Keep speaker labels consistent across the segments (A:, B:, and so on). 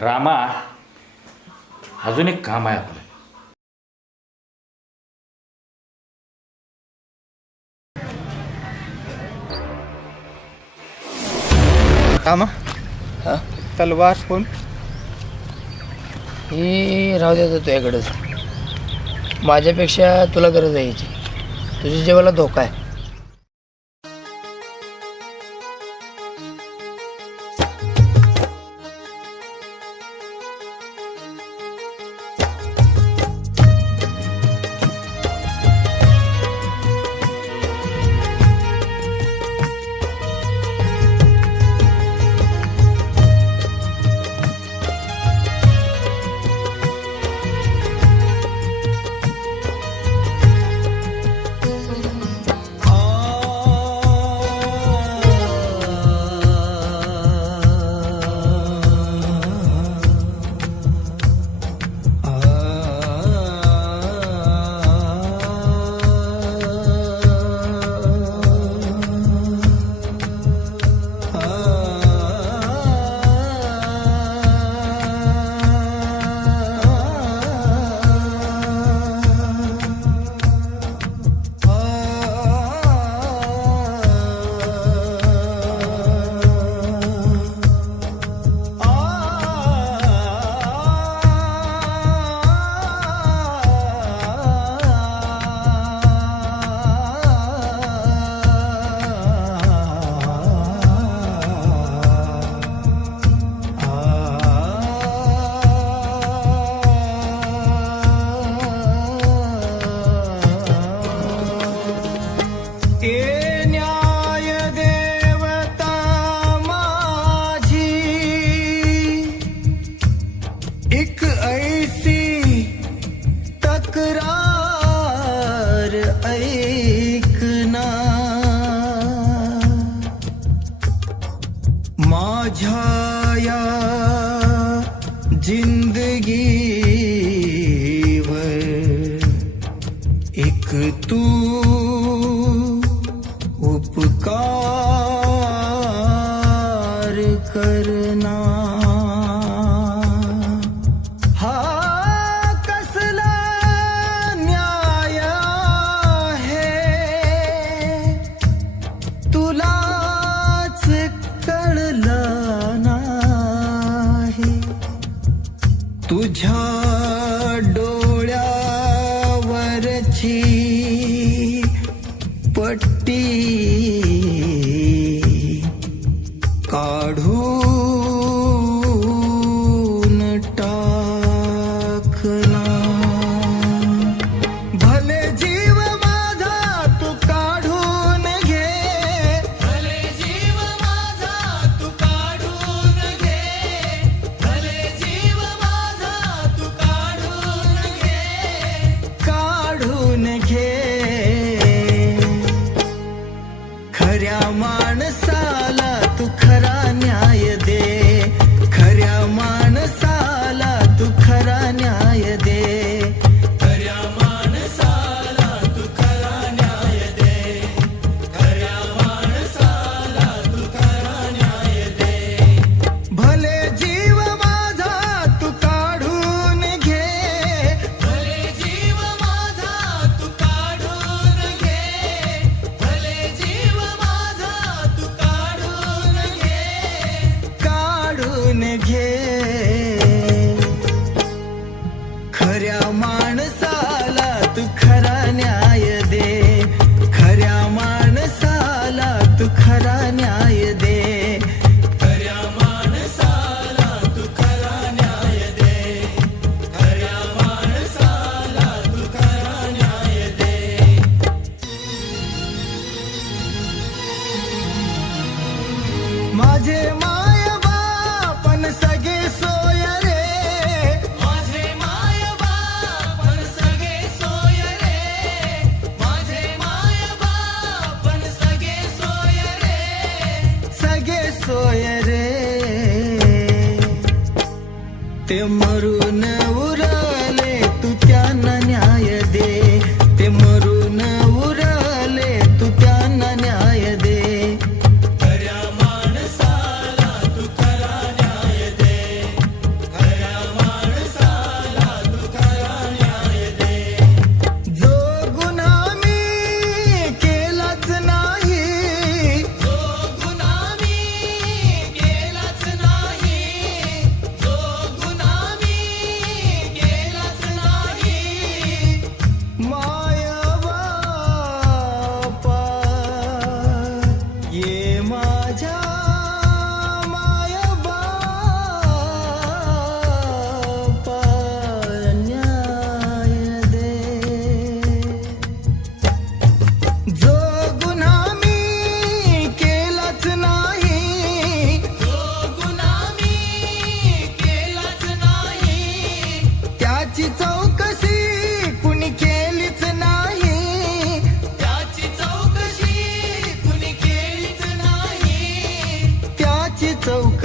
A: रामा अजून एक काम आहे आपलं
B: कामा?
C: हा?
B: तलवार कोण
C: ही राहू द्यायचं तुझ्याकडंच. माझ्यापेक्षा तुला गरज आहे याची. तुझ्या धोका आहे.
B: तुझ्या डोळ्यावरची पट्टी ते
C: मरून उराले तू त्यांना न्याय दे.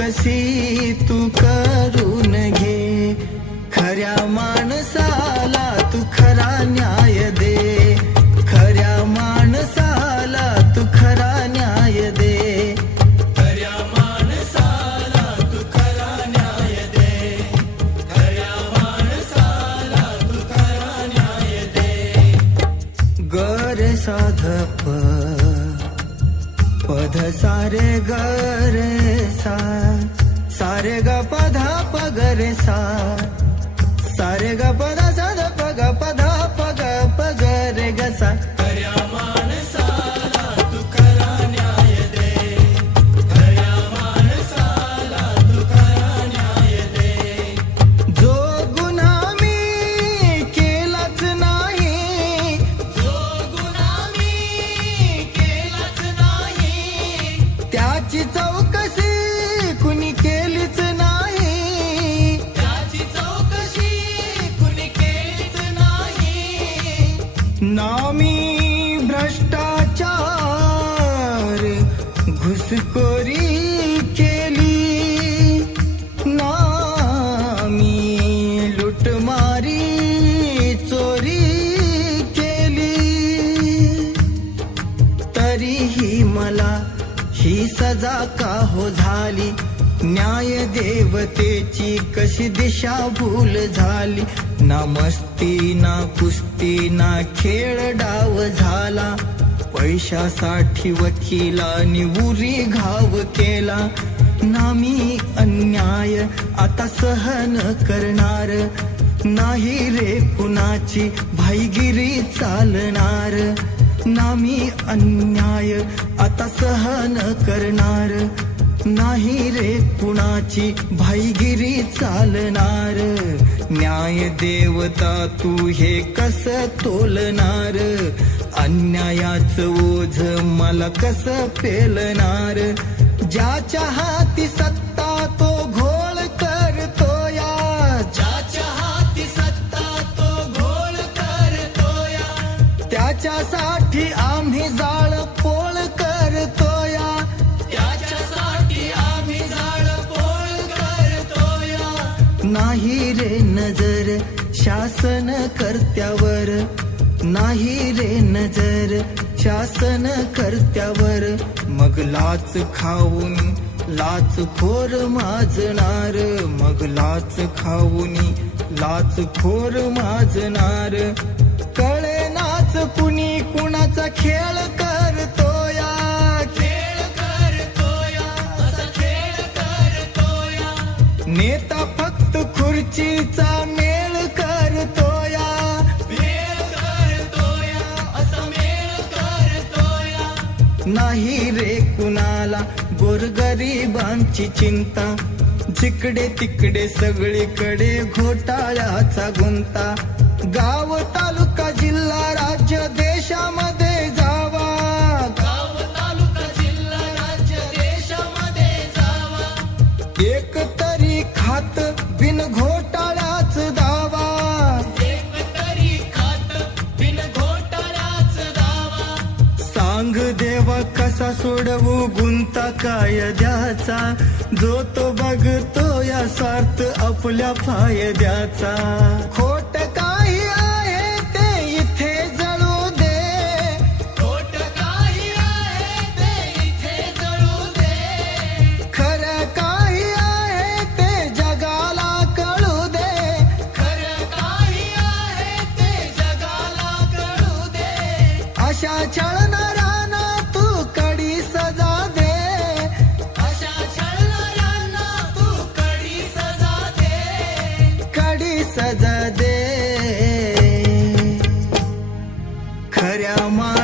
C: चौकशी तू करून घे. खऱ्या माणसाला तू खरा न्याय दे. खऱ्या माणसाला तू खरा न्याय दे. खऱ्या माणसाला तू खरा न्याय दे. खऱ्या माणसाला तू खरा न्याय दे. गर साधप सारे गरे सा सारे ग पधा पगरे सा सारे ग पधा साध पग पधा पग पग रे ग सा घुसखोरी केली नामी लुटमारी चोरी केली. तरीही मला ही सजा का हो झाली? न्याय देवतेची कशी दिशा भूल झाली? ना मस्ती ना कुस्ती ना खेळ डाव झाला. पैशासाठी वकिला उरी घाव केला. नामी अन्याय आता सहन करणार. नाही रे कुणाची भाईगिरी चालणार. नामी अन्याय आता सहन करणार. नाही रे कुणाची भाईगिरी चालणार. न्याय देवता तू हे कस तोलणार? अन्यायाचं ओझ मला कस पेलणार? ज्याच्या हाती सत्ता तो घोळ करतो या. ज्याच्या हाती सत्ता तो घोळ करतो या. त्याच्यासाठी आम्ही जाळ पोळ करतो या. त्याच्यासाठी आम्ही जाळ पोळ करतो या. नाही रे नजर शासन कर्त्यावर. नाही रे नजर शासन कर्त्यावर. मग लाच खाऊन लाच खोर माजणार. मग लाच खाऊन लाच खोर माजणार. कळे नाच कुणी कुणाचा खेळ करतो या खेळ खेळ नेता फक्त खुर्चीचा मेळ नाही रे कुणाला. गोरगरिबांची चिंता. जिकडे तिकडे सगळीकडे घोटाळ्याचा गुंता. गाव तालुका कसा सोडवू गुंता काय द्याचा जो तो बघतो या स्वार्थ आपल्या फायद्याचा. खोट Come on.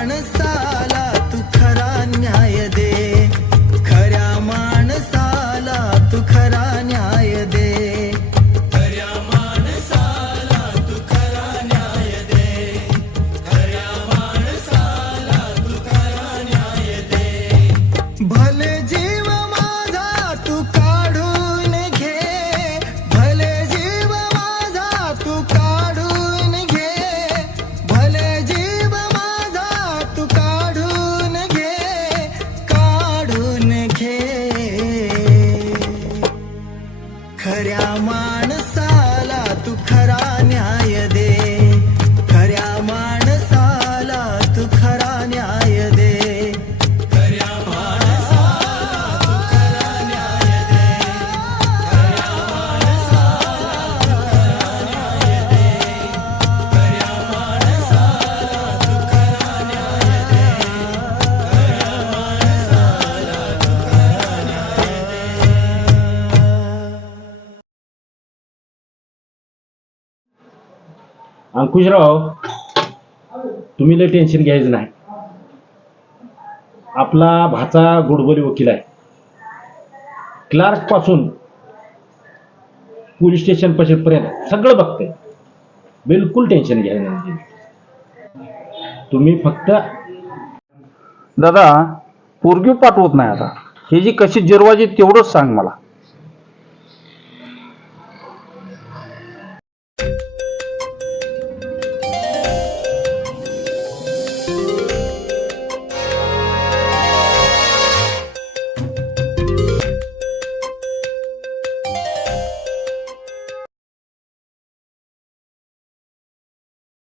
D: अंकुशराव तुम्ही लय टेन्शन घ्यायचं नाही. आपला भाचा गोडबोली वकील आहे. क्लार्कपासून पोलीस स्टेशन पर्यंत सगळं बघते बिलकुल टेन्शन घ्यायचं नाही. तुम्ही फक्त
A: दादा पोरगी पाठवत नाही आता. हे जी कशी जिरवाजी तेवढंच सांग मला.